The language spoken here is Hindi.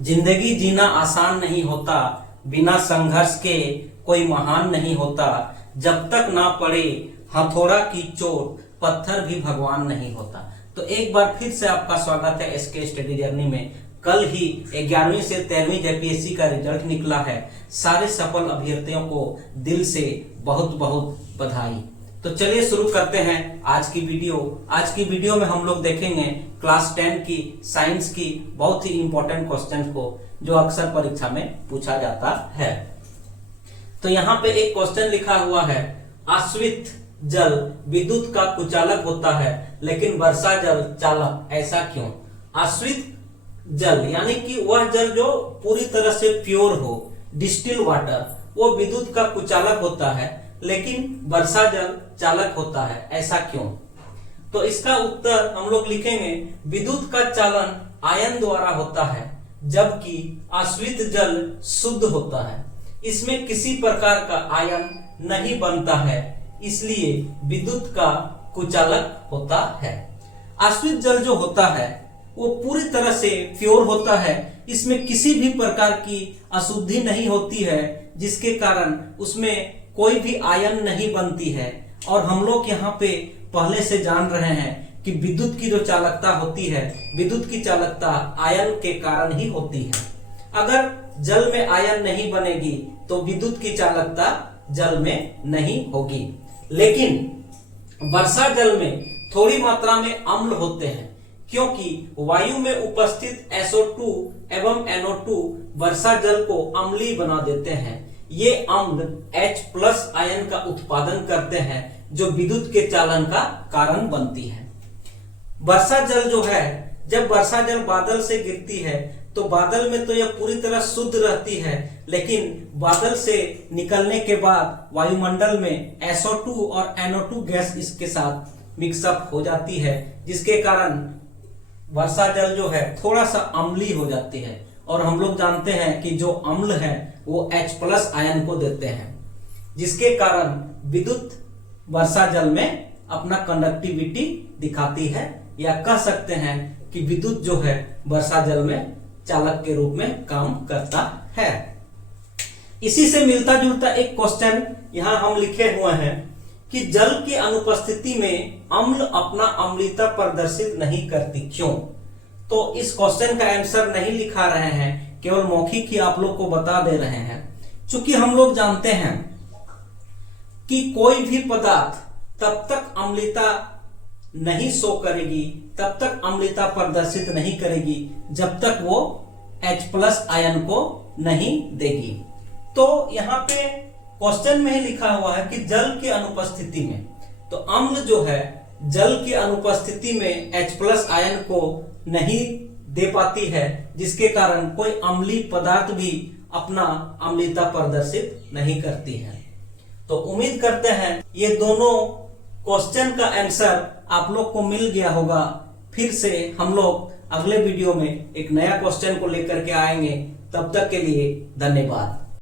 जिंदगी जीना आसान नहीं होता, बिना संघर्ष के कोई महान नहीं होता। जब तक ना पड़े हथौड़ा की चोट, पत्थर भी भगवान नहीं होता। तो एक बार फिर से आपका स्वागत है एसके स्टडी जर्नी में। कल ही 11वीं से 13वीं जेपीएससी का रिजल्ट निकला है। सारे सफल अभ्यर्थियों को दिल से बहुत बहुत बधाई। तो चलिए शुरू करते हैं आज की वीडियो। आज की वीडियो में हम लोग देखेंगे क्लास 10 की साइंस की बहुत ही इंपॉर्टेंट क्वेश्चन को, जो अक्सर परीक्षा में पूछा जाता है। तो यहाँ पे एक क्वेश्चन लिखा हुआ है, आश्रित जल विद्युत का कुचालक होता है लेकिन वर्षा जल चालक, ऐसा क्यों? आश्रित जल यानी कि वह जल जो पूरी तरह से प्योर हो, डिस्टिल वाटर, वो विद्युत का कुचालक होता है लेकिन वर्षा जल चालक होता है, ऐसा क्यों? तो इसका उत्तर हम लोग लिखेंगे, विद्युत का चालन आयन द्वारा होता है जबकि आश्रित जल शुद्ध होता है। इसमें किसी प्रकार का आयन नहीं बनता है, इसलिए विद्युत का कुचालक होता है। आश्रित जल जो होता है वो पूरी तरह से प्योर होता है, इसमें किसी भी प्रकार की अशुद्धि नहीं होती है, जिसके कारण उसमें कोई भी आयन नहीं बनती है। और हम लोग यहाँ पे पहले से जान रहे हैं कि विद्युत की जो चालकता होती है, विद्युत की चालकता आयन के कारण ही होती है। अगर जल में आयन नहीं बनेगी तो विद्युत की चालकता जल में नहीं होगी। लेकिन वर्षा जल में थोड़ी मात्रा में अम्ल होते हैं, क्योंकि वायु में उपस्थित SO2 एवं NO2 वर्षा जल को अम्लीय बना देते हैं। ये अम्ल H+ आयन का उत्पादन करते हैं, जो विद्युत के चालन का कारण बनती है। वर्षा जल जो है, जब वर्षा जल बादल से गिरती है तो बादल में तो यह पूरी तरह शुद्ध रहती है, लेकिन बादल से निकलने के बाद वायुमंडल में SO2 और NO2 गैस इसके साथ मिक्सअप हो जाती है, जिसके कारण वर्षा जल जो है थोड़ा सा अम्लीय हो जाती है। और हम लोग जानते हैं कि जो अम्ल है वो H+ आयन को देते हैं, जिसके कारण विद्युत वर्षा जल में अपना कंडक्टिविटी दिखाती है, या कह सकते हैं कि विद्युत जो है वर्षा जल में चालक के रूप में काम करता है। इसी से मिलता जुलता एक क्वेश्चन यहाँ हम लिखे हुए हैं कि जल की अनुपस्थिति में अम्ल अपना अम्लीयता प्रदर्शित नहीं करती, क्यों? तो इस क्वेश्चन का आंसर नहीं लिखा रहे हैं, केवल मौखिक ही आप लोग को बता दे रहे हैं। चूंकि हम लोग जानते हैं कि कोई भी पदार्थ तब तक अम्लीयता नहीं शो करेगी, तब तक अम्लीयता प्रदर्शित नहीं करेगी जब तक वो H+ आयन को नहीं देगी। तो यहाँ पे क्वेश्चन में ही लिखा हुआ है कि जल की अनुपस्थिति में, तो अम्ल जो है जल की अनुपस्थिति में H+ आयन को नहीं दे पाती है, जिसके कारण कोई अम्लीय पदार्थ भी अपना अम्लीयता प्रदर्शित नहीं करती है। तो उम्मीद करते हैं ये दोनों क्वेश्चन का आंसर आप लोग को मिल गया होगा। फिर से हम लोग अगले वीडियो में एक नया क्वेश्चन को लेकर के आएंगे। तब तक के लिए धन्यवाद।